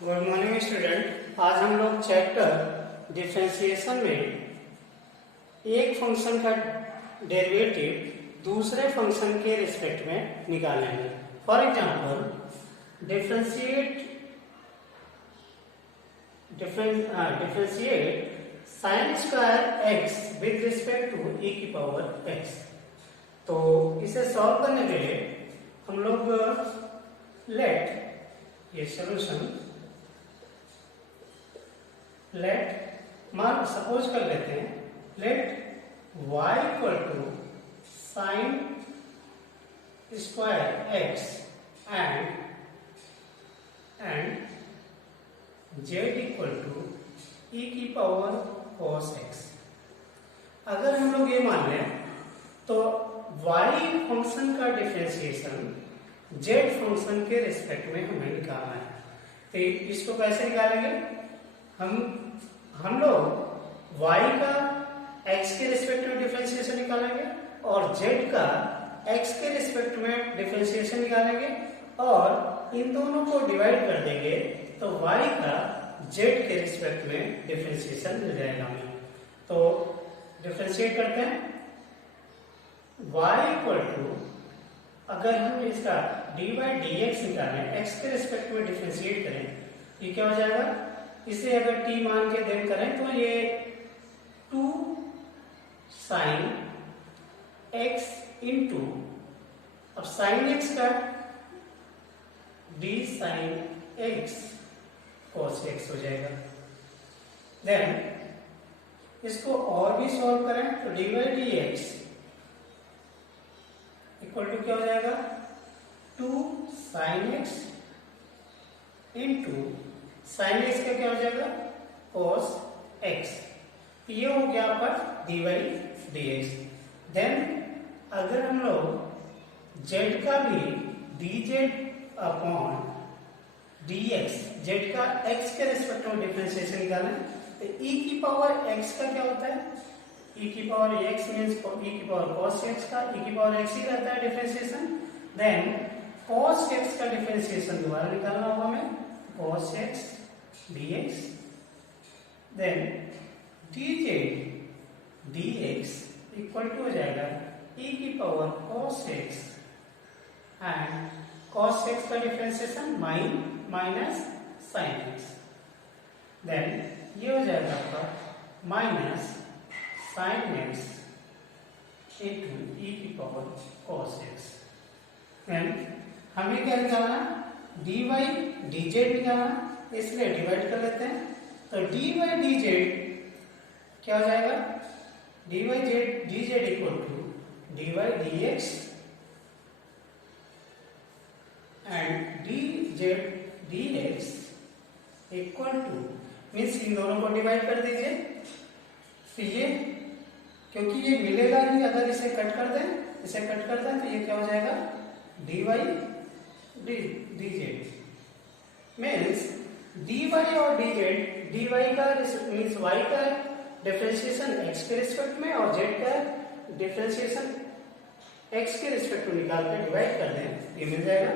Good morning student. आज हम लोग चैप्टर डिफरेंशिएशन में एक फंक्शन का डेरिवेटिव दूसरे फंक्शन के रिस्पेक्ट में निकालेंगे। For example differentiate sine square x with respect to e की पावर एक्स। तो इसे सॉल्व करने के लिए हम लोग लेट ये सोल्यूशन लेट मान सपोज कर लेते हैं, let y equal to sine square x and z equal to e की पावर cos x। अगर हम लोग ये मान लें तो y फंक्शन का डिफरेंशिएशन z फंक्शन के रिस्पेक्ट में हमें निकालना है। तो इसको कैसे निकालेंगे? हम लोग y का x के रिस्पेक्ट में डिफरेंशिएशन निकालेंगे और z का x के रिस्पेक्ट में डिफरेंशिएशन निकालेंगे और इन दोनों को डिवाइड कर देंगे तो y का z के रिस्पेक्ट में डिफरेंशिएशन मिल जाएगा हमें। तो डिफरेंशिएट करते हैं। y इक्वल टू, अगर हम इसका dy dx निकालें, x के रिस्पेक्ट में डिफरेंशिएट करें, ये क्या हो जाएगा? इसे अगर t मान के देन करें तो ये 2 साइन x इंटू, अब साइन x का d sine x cos x हो जाएगा। देन इसको और भी सॉल्व करें तो dy dx इक्वल टू क्या हो जाएगा? 2 sine x into sine x का क्या हो जाएगा? cos x। ये हो गया आपका dy dx। देन अगर हम लोग z का भी dz अपॉन dx, z का x के रिस्पेक्ट में डिफरेंशिएशन निकालें तो e की पावर x का क्या होता है? e की पावर x मीन्स e की पावर cos x का e की पावर x ही रहता है डिफरेंशिएशन। देन cos x का डिफरेंशिएशन दोबारा निकालना होगा हमें, cos x dx। Then dz dx equal to हो जाएगा e की power cos x and cos x का differentiation minus sin x। Then ये हो जाएगा आपका minus sin x into e की पावर cos x। देन हमें क्या निकालना? dy dz निकालना, इसलिए डिवाइड कर लेते हैं। तो dy dz क्या हो जाएगा? dy dz equal to dy dx and dz dx equal to, means इन दोनों को डिवाइड कर दीजिए। तो ये क्योंकि ये मिलेगा नहीं, अगर इसे कट कर दें तो ये क्या हो जाएगा? dy dz मीन्स dy और dz, dy का मीन्स y का डिफरेंशिएशन x के रिस्पेक्ट में और z का डिफरेंशिएशन x के रिस्पेक्ट में निकाल कर डिवाइड कर दें, ये मिल जाएगा।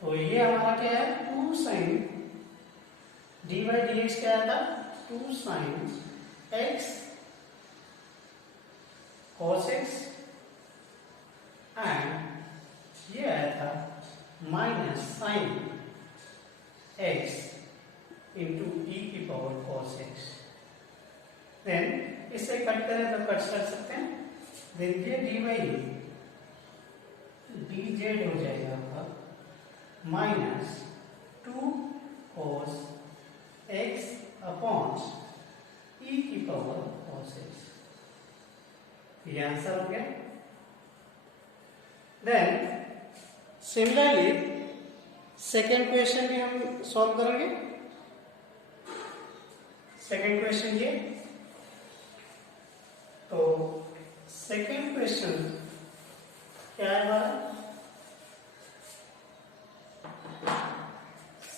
तो ये हमारा क्या है? 2 साइन dy dx क्या आया था? 2 sine x cos x and ये आया था minus sine x into e की पावर cos x। देन इसे कट करें तो कट कर सकते हैं। देन ये dy dz हो जाएगा आपका माइनस 2 cos x अपॉन ई की पावर cos x। ये आंसर हो गया। देन सिमिलरली सेकेंड क्वेश्चन भी हम सॉल्व करेंगे। सेकेंड क्वेश्चन ये, तो सेकेंड क्वेश्चन क्या है हमारा?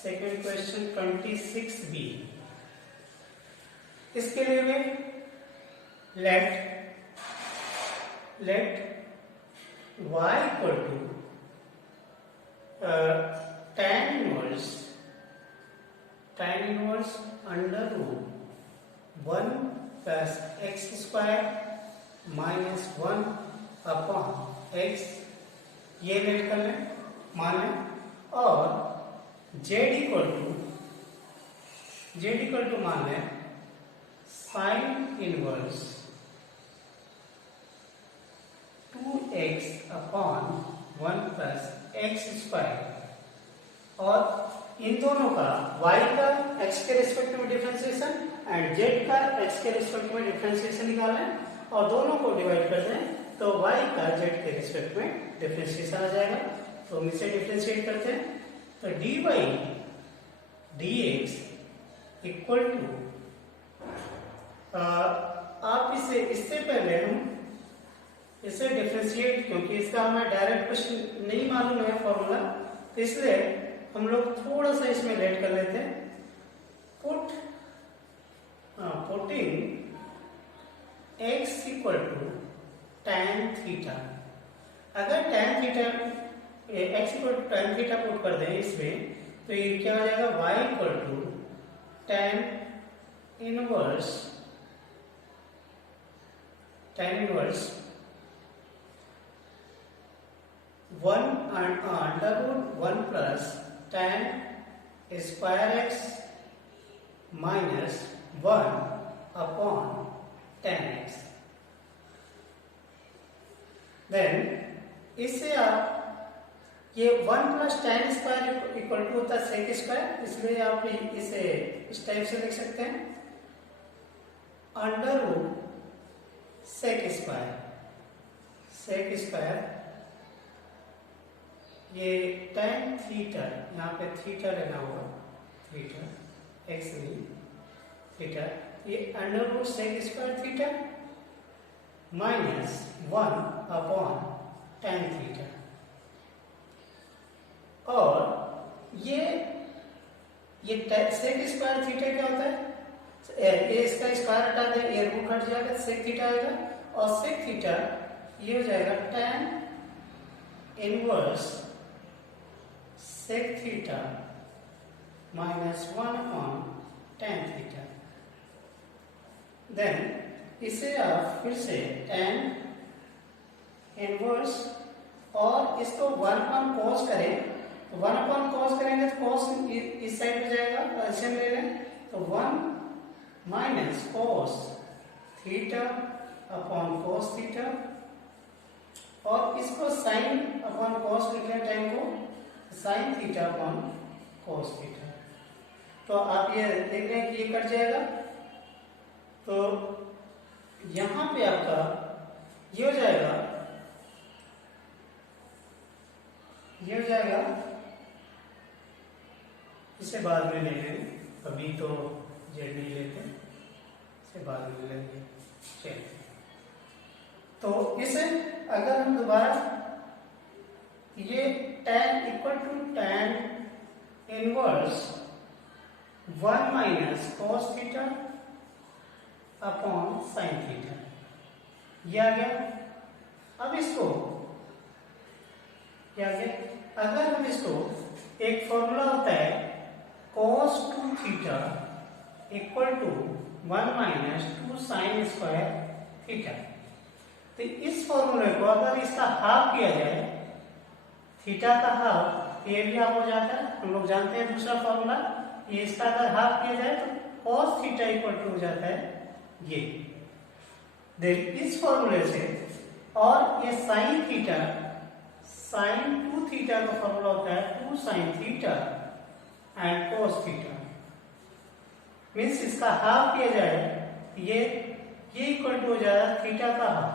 Second question 26b। इसके लिए भी let y equal to tan inverse tan inverse under root 1 plus x square minus 1 upon x, ये लेट कर लें, मान लें, और जेड इक्वल टू मान लें sign inverse 2x upon 1 plus x square, और इन दोनों का y का x के रिस्पेक्ट में डिफरेंशिएशन एंड z का x के रिस्पेक्ट में डिफरेंशिएशन निकालना है, और दोनों को डिवाइड कर दें तो y का z के रिस्पेक्ट में डिफरेंशिएशन आ जाएगा। तो हम इसे डिफरेंशिएट करते हैं, तो dy dx इक्वल टू, आप इससे पहले हम इसे डिफरेंशिएट, क्योंकि इसका हमें डायरेक्ट क्वेश्चन नहीं मालूम है फॉर्मूला, तो इसलिए हम लोग थोड़ा सा इसमें लेट कर लेते हैं। Putting x equal to tan theta, अगर tan theta x equal to tan theta put कर दें इसमें, तो ये क्या हो जाएगा, y equal to tan inverse 1 under root 1 plus tan square x minus 1 upon tan x. Then इससे आप ये 1 plus tan square equal to होता है सेक स्क्वायर, इसलिए आप इसे इस टाइप से लिख सकते हैं, अंडर रूट सेक स्क्वायर, ये tan थीटा, यहाँ पे थीटा लेना होगा, थीटा एक्स नहीं थीटा, ये under root sec square theta minus 1 upon tan theta, और ये सेक स्क्वायर थीटा क्या होता है, ये इसका स्क्वायर हटा दें, ये रूट हट जाएगा, सेक थीटा आएगा, और सेक थीटा ये हो जाएगा tan inverse sec theta minus 1 upon tan theta. Then इसे आप फिर से tan इनवर्स, और इसको 1 अपॉन cos करें, तो 1 अपॉन cos करेंगे तो cos इस साइड में जाएगा, ऐसे ले लें, तो 1 minus cos theta upon cos theta, और इसको sin अपॉन cos लिख लें, टाइम को sin theta upon cos theta. तो आप ये देख रहे हैं कि ये कट जाएगा, तो यहां पे आपका ये हो जाएगा, इसे बाद में ले लेंगे, अभी तो जेड नहीं लेते, इसे बाद में ले लेंगे। चलिए, तो इसे अगर हम दोबारा, ये tan equal to tan inverse 1 minus cos theta upon sin theta, ये आ गया। अब इसको क्या आ गया, अगर हम इसको, एक फॉर्मूला होता है cos 2 theta equal to 1 minus 2 sin square theta, तो इस फॉर्मूले को अगर इसका हाफ किया जाए, थीटा का हाफ, ये भी हाफ हो जाता है, हम लोग जानते हैं दूसरा फॉर्मूला, ये इसका अगर हाफ किया जाए तो cos थीटा इक्वल टू हो जाता है ये, देख इस फॉर्मूले से, और ये sin थीटा, sin 2 थीटा का फॉर्मूला होता है 2 sin theta and cos theta, means इसका हाफ किया जाए, ये इक्वल टू हो जाएगा थीटा का हाफ,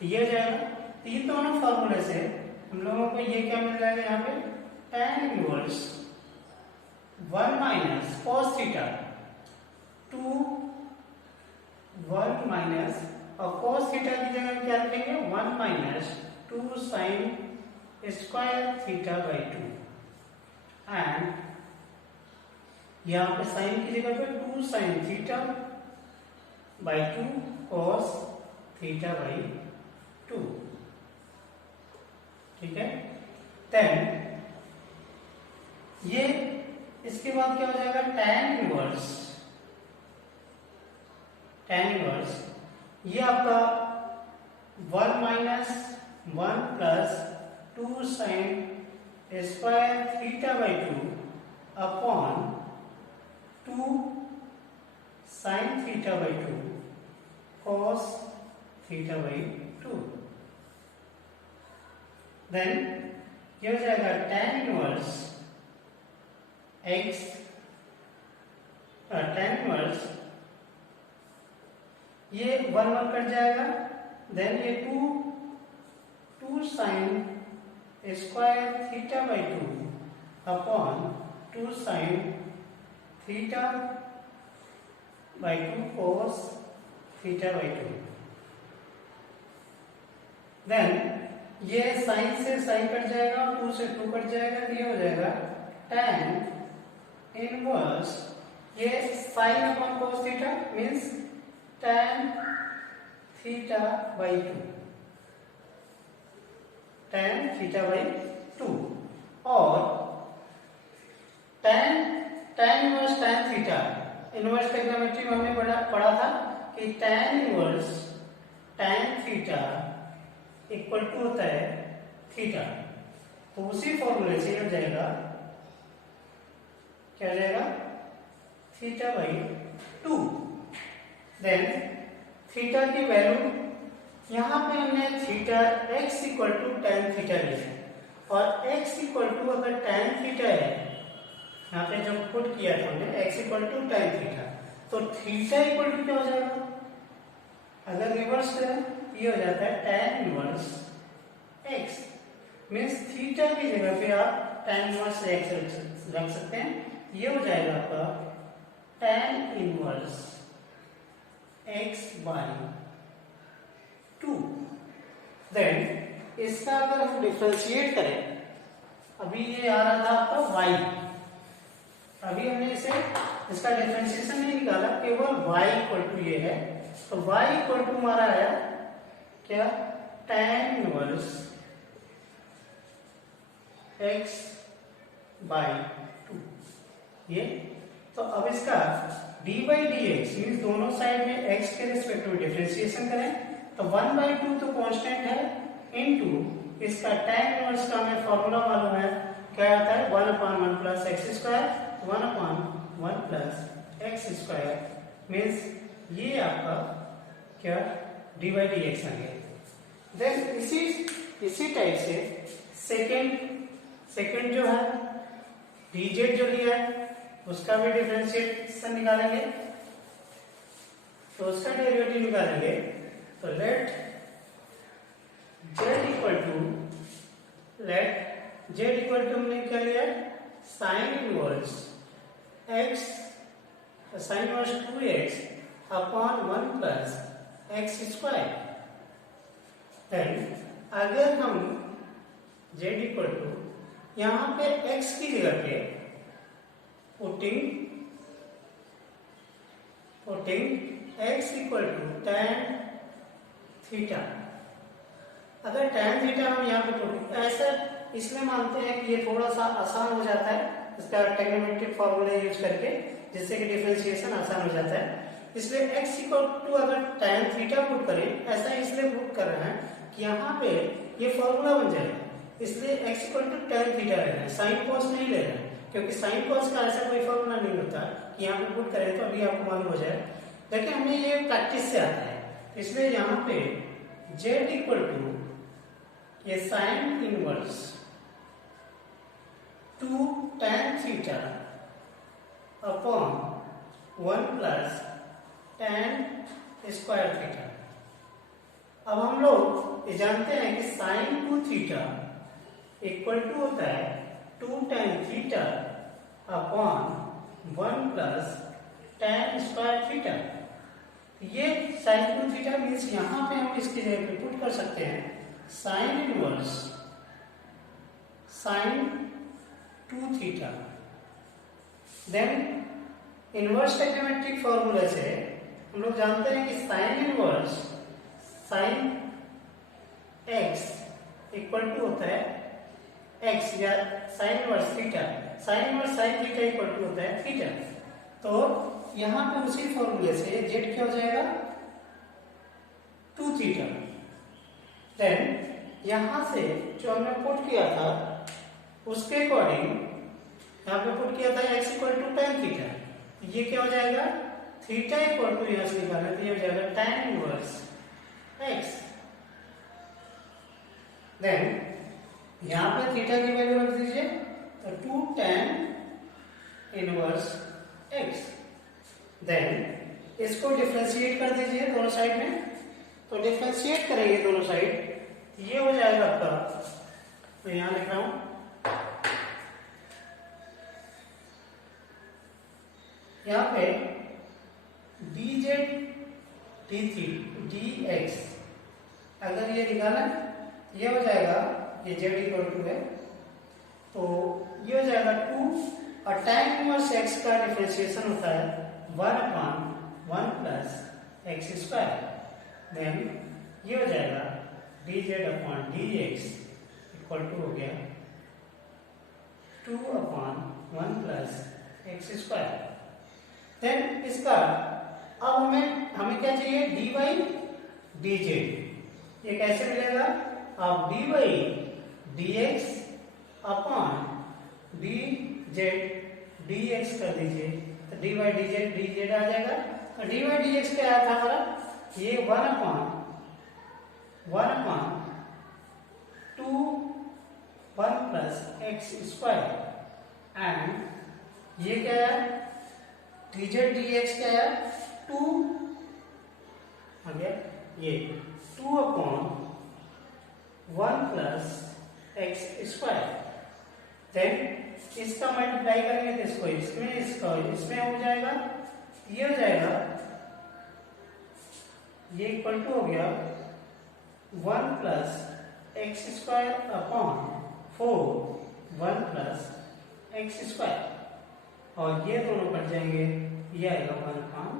तो ये हो जाएगा। तो ये दोनों फॉर्मूले से हम लोगों को ये क्या मिल जाएगा, यहाँ पे tan inverse 1 minus cos theta 2 1 minus, और cos थीटा की जगह क्या रखेंगे, 1 minus 2 sin square theta by 2, and यहाँ पे साइन की जगह पे 2 sin theta by 2 cos theta by 2, ठीक है। देन ये इसके बाद क्या हो जाएगा, tan इनवर्स, ये आपका 1 minus 1 plus 2 sine square theta by 2 upon 2 sine theta by 2 cos theta by 2। Then ये हो जाएगा tan inverse x, tan inverse ये 1 कट जाएगा, देन ये 2 sine square theta by 2 upon 2 sine theta by 2 cos theta by 2। Then ये sine से sine cut जाएगा, 2 से 2 कट जाएगा, तो ये हो जाएगा tan इनवर्स ये sine upon cos theta means tan theta by 2, tan theta by 2। और tan inverse tan theta, inverse trigonometry में हमने पढ़ा था कि tan inverse tan theta equal to होता है थीटा, तो उसी फॉर्मूले से हो जाएगा, क्या हो जाएगा, थीटा बाई 2। देन थीटा की वैल्यू यहां पे हमने theta x equal to tan theta लिया, और x इक्वल टू अगर tan थीटा है, यहाँ पे जो पुट किया था हमने x equal to tan theta, तो थीटा इक्वल टू क्या हो जाएगा, अगर रिवर्स करें ये हो जाता है tan inverse x, means theta की जगह पे आप tan इनवर्स x रख सकते हैं, ये हो जाएगा आपका tan inverse x by 2। Then इसका अगर हम डिफरेंशिएट करें, अभी ये आ रहा था आपका y, अभी हमने इसका डिफरेंशिएशन नहीं निकाला, केवल y इक्वल टू ये है, तो y इक्वल टू हमारा आया क्या, tan इनवर्स x बाई 2 ये। तो अब इसका dy dx मीन्स दोनों साइड में x के रिस्पेक्ट में डिफरेंशिएशन करें, तो 1/2 तो कांस्टेंट है, इनटू इसका tan इनवर्स का हमें फॉर्मूला मालूम है, क्या आता है 1/1 plus x square, 1/1 plus x square, means ये आपका क्या dy dx आ गया। देन इसी टाइप से सेकंड जो है dz जो लिया है उसका भी डिफरेंशिएशन निकालेंगे, तो उसका डेरिवेटिव निकालेंगे, तो लेट z इक्वल टू हमने क्या लिया, sine inverse x, sine inverse 2x upon 1 plus x square. Then अगर हम z इक्वल टू यहां पे x की जगह पे putting x equal to tan theta, अगर tan थीटा हम यहाँ पे पुट ऐसा इसलिए मानते हैं कि ये थोड़ा सा आसान हो जाता है इसका ट्रिग्नोमेट्रिक फॉर्मूला यूज करके, जिससे कि डिफरेंशिएशन आसान हो जाता है, इसलिए x इक्वल टू अगर tan थीटा पुट करें, ऐसा इसलिए पुट कर रहे हैं कि यहाँ पे ये फॉर्मूला बन जाएगा, इसलिए x equal to tan theta ले रहे हैं, साइन कॉस नहीं ले रहे हैं, क्योंकि साइन कॉस का ऐसा कोई फॉर्मूला नहीं होता कि यहाँ पे पुट करें तो अभी आपको मालूम हो जाए, लेकिन हमें ये प्रैक्टिस से आता है, इसलिए यहाँ पे z इक्वल टू ये sine inverse 2 tan theta upon 1 plus tan square theta. अब हम लोग ये जानते हैं कि साइन 2 थीटा इक्वल टू होता है 2 tan theta upon 1 plus tan square theta. ये साइन 2 थीटा मीन्स यहां पे हम इसकी जगह पे पुट कर सकते हैं sine inverse sine 2 theta. Then inverse trigonometric formula से हम लोग जानते हैं कि sine inverse sine x equal to होता है x या sine inverse theta, sine inverse sine theta equal to होता है थीटा। तो यहाँ पे उसी फॉर्मूले से जेड क्या हो जाएगा 2 थीटा। देन यहाँ से जो हमने पुट किया था उसके अकॉर्डिंग यहाँ पे पुट किया था x equal to tan theta, ये क्या हो जाएगा थीटा इक्वल टू यहाँ से निकालना तो ये हो जाएगा tan इनवर्स x। देन यहाँ पे थीटा की वैल्यू रख दीजिए तो 2 tan इनवर्स x। देन इसको डिफरेंशिएट कर दीजिए दोनों साइड में, तो डिफरेंशिएट करेंगे दोनों साइड, ये हो जाएगा आपका, मैं यहां लिख रहा हूं यहां पे dz dx अगर ये निकाला ये हो जाएगा, ये z इक्वल टू है तो ये हो जाएगा 2 और tan इनवर्स x का डिफरेंशिएशन होता है 1/1 प्लस एक्स स्क्वायर। देन ये हो जाएगा dz/dx इक्वल टू हो गया 2/1 प्लस एक्स स्क्वायर। देन इसका अब हमें क्या चाहिए dy dz, ये कैसे मिलेगा अब dy dx upon dz dx कर दीजिए तो dy dz आ जाएगा। तो dy dx क्या आया था हमारा ये 1/2 1 प्लस एक्स स्क्वायर एंड ये क्या है dz dx क्या है 2 आ गया ये 2/1 प्लस एक्स स्क्वायर। देन इसका मल्टीप्लाई करेंगे तो इसको इसमें हो जाएगा, ये हो जाएगा ये इक्वल टू हो गया 1 plus x square upon 1 plus x square और ये दोनों कट जाएंगे, ये आएगा 1/,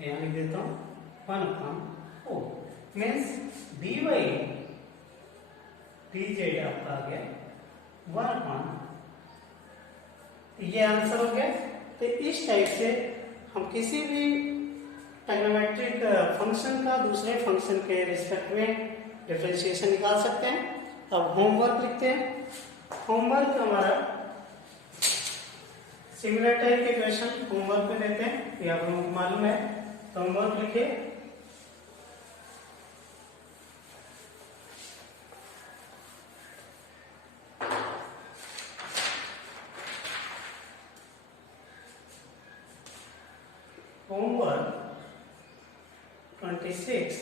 यहाँ लिख देता हूँ 1/4 मीन्स dy dz आपका आ गया 1/, ये आंसर हो गया। तो इस टाइप से हम किसी भी ट्रिग्नोमेट्रिक फंक्शन का दूसरे फंक्शन के रिस्पेक्ट में डिफरेंशिएशन निकाल सकते हैं। अब होमवर्क लिखते हैं। होमवर्क हमारा सिमिलर टाइप के क्वेश्चन होमवर्क में देते हैं, ये आप लोगों को मालूम है। तो होमवर्क लिखिए homework 26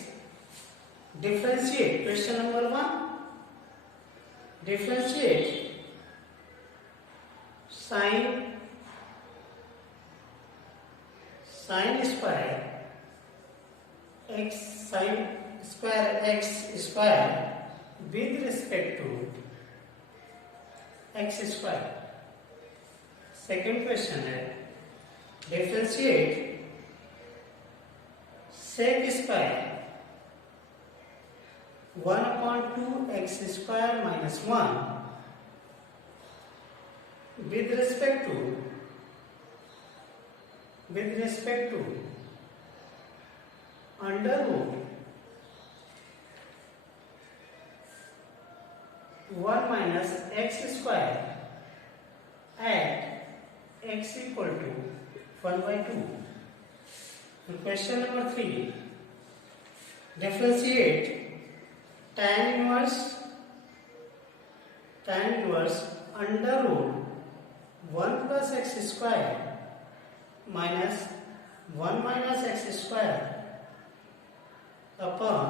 differentiate question number 1 differentiate sine square x sine square x square with respect to x square। second question है differentiate sec square 1/2 x square minus 1 with respect to under root 1 minus x square at x equal to 1/2। Question number 3 differentiate tan inverse under root 1 plus x square minus 1 minus x square upon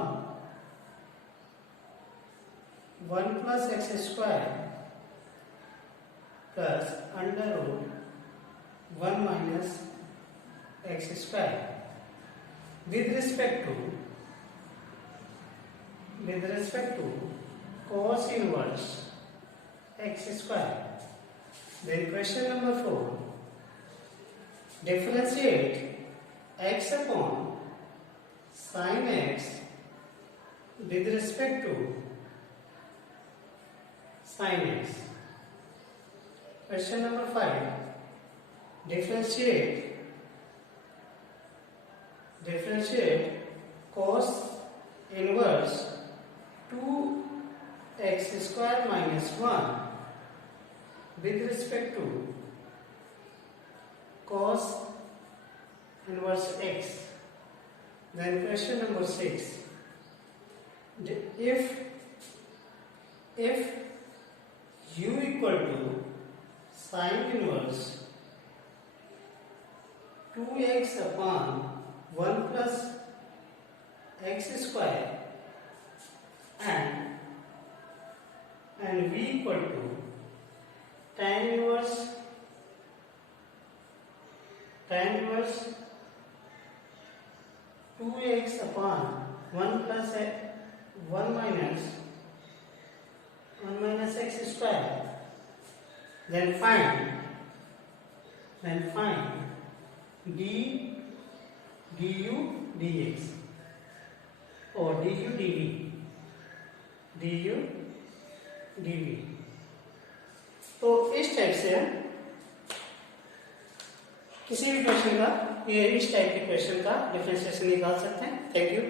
1 plus x square plus under root 1 minus x square with respect to cos inverse x square। Then question number 4 differentiate x upon sin x with respect to sin x। Question number 5. Differentiate cos inverse 2x square minus 1 with respect to cos inverse x. Then question number 6. If u equal to sin inverse 2x upon 1 plus x square and v equal to tan inverse 2x upon 1 plus 1 minus x square, then find du dx or du dv. तो इस type से किसी भी question का, ये इस type के question का डिफरेंशिएशन निकाल सकते हैं. Thank you.